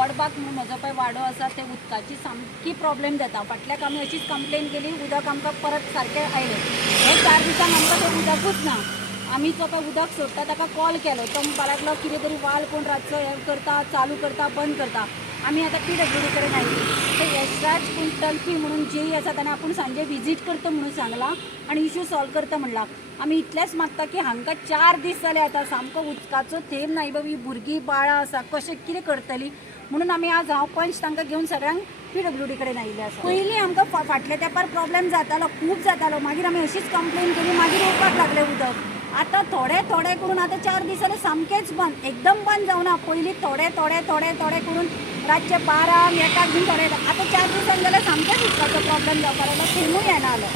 गोडबाग म्हणून म्हजो पळय वाडो आसा ते उदकाची सामकी प्रॉब्लेम जाता. फाटल्याक आमी अशीच कंप्लेन केली, उदक आमकां परत सारकें आयलें. हे 4 दिसांक आमकां तें उदकूच ना. आमी जो पळय उदक सोडटा ताका कॉल केलो, तो म्हणपाक लागलो कितें तरी वाल कोण रातचो हें करता, चालू करता, बंद करता. आमी आतां PWD कडेन आयली. ते यशराज कुंटलपी म्हणून जेई आसा ताणें आपूण सांजे विजीट करता म्हणून सांगलां आनी इश्यू सॉल्व करता म्हणलां. आमी इतलेंच मागता की हांकां 4 दीस जाले आतां सामको उदकाचो थेंब ना. ही भुरगीं बाळां आसा, कशें कितें करतलीं म्हणून आमी आज हांव पंच तांकां घेवन सगळ्यांक PWD कडेन आयिल्ले आसा. पयलीं आमकां फाटल्या तेंपार प्रॉब्लेम जातालो, खूब जातालो. मागीर आमी अशीच कंप्लेन केली, मागीर येवपाक लागलें उदक. आतां थोडे करून आतां 4 दीस जाले सामकेंच बंद. एकदम बंद जावना. पयलीं थोडे करून रातचे 12 1 बीन थोडे. आतां 4 दिसांक जाल्यार सामकेंच उदकाचो प्रॉब्लेम जावपाक लागलो. थेंबूय येना जालो.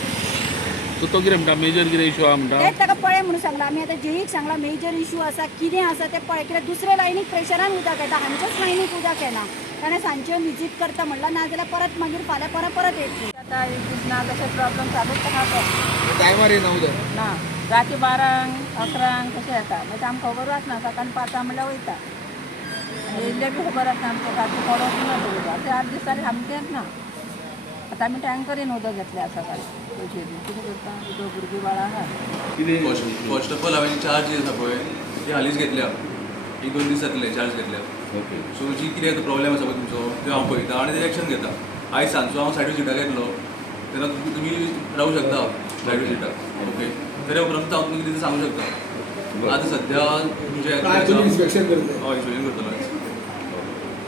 सो तो कितें म्हणटा, मेजर कितें इशू आहा म्हणटा? तेच ताका पळय म्हणून सांगलां आमी. आतां जेईक सांगलां मेजर इशू आसा, कितें आसा तें पळय. कित्याक दुसऱ्या लायनीक प्रेशरान उदक येता, हांच्याच लायनीक उदक येना. ताणें सांजचें विजीट करता म्हणलां, नाजाल्यार परत मागीर फाल्यां परत येतलीं. आतां एक दीस ना तशें प्रॉब्लेम चालूच आहा तो. टायमार येना उदक ना राती 12 11 तशें येता. मागीर आमकां खबर आसना, सकाळीं 5 म्हणल्यार वयता. येयल्ले बी खबर आसना आमकां, राती पडोंक ना तो उदक. 4 दीस जाले सामकेंच ना. आतां आमी टँकरीन उदक घेतलें आसा सकाळीं. कितें करता, उदक भुरगीं बाळां आहा. फर्स्ट ऑफ ऑल हांवें चार्ज आसा पळय ती हालींच घेतल्या. 1-2 दीस जातले चार्ज घेतल्या. ओके. सो जी कितें प्रॉब्लेम आसा पळय तुमचो तो हांव पळयता आनी तेजें एक्शन घेता. आयज सांजचो हांव सायड विजीटाक येतलो, तेन्ना तुमी रावूं शकता सायड विजीटाक. ओके, तरी उपरांत हांव तुमकां कितें सांगूं शकता. आतां सद्या तुमचें इन्स्पेक्शन करता. हय इन्स्पेक्शन करतलो.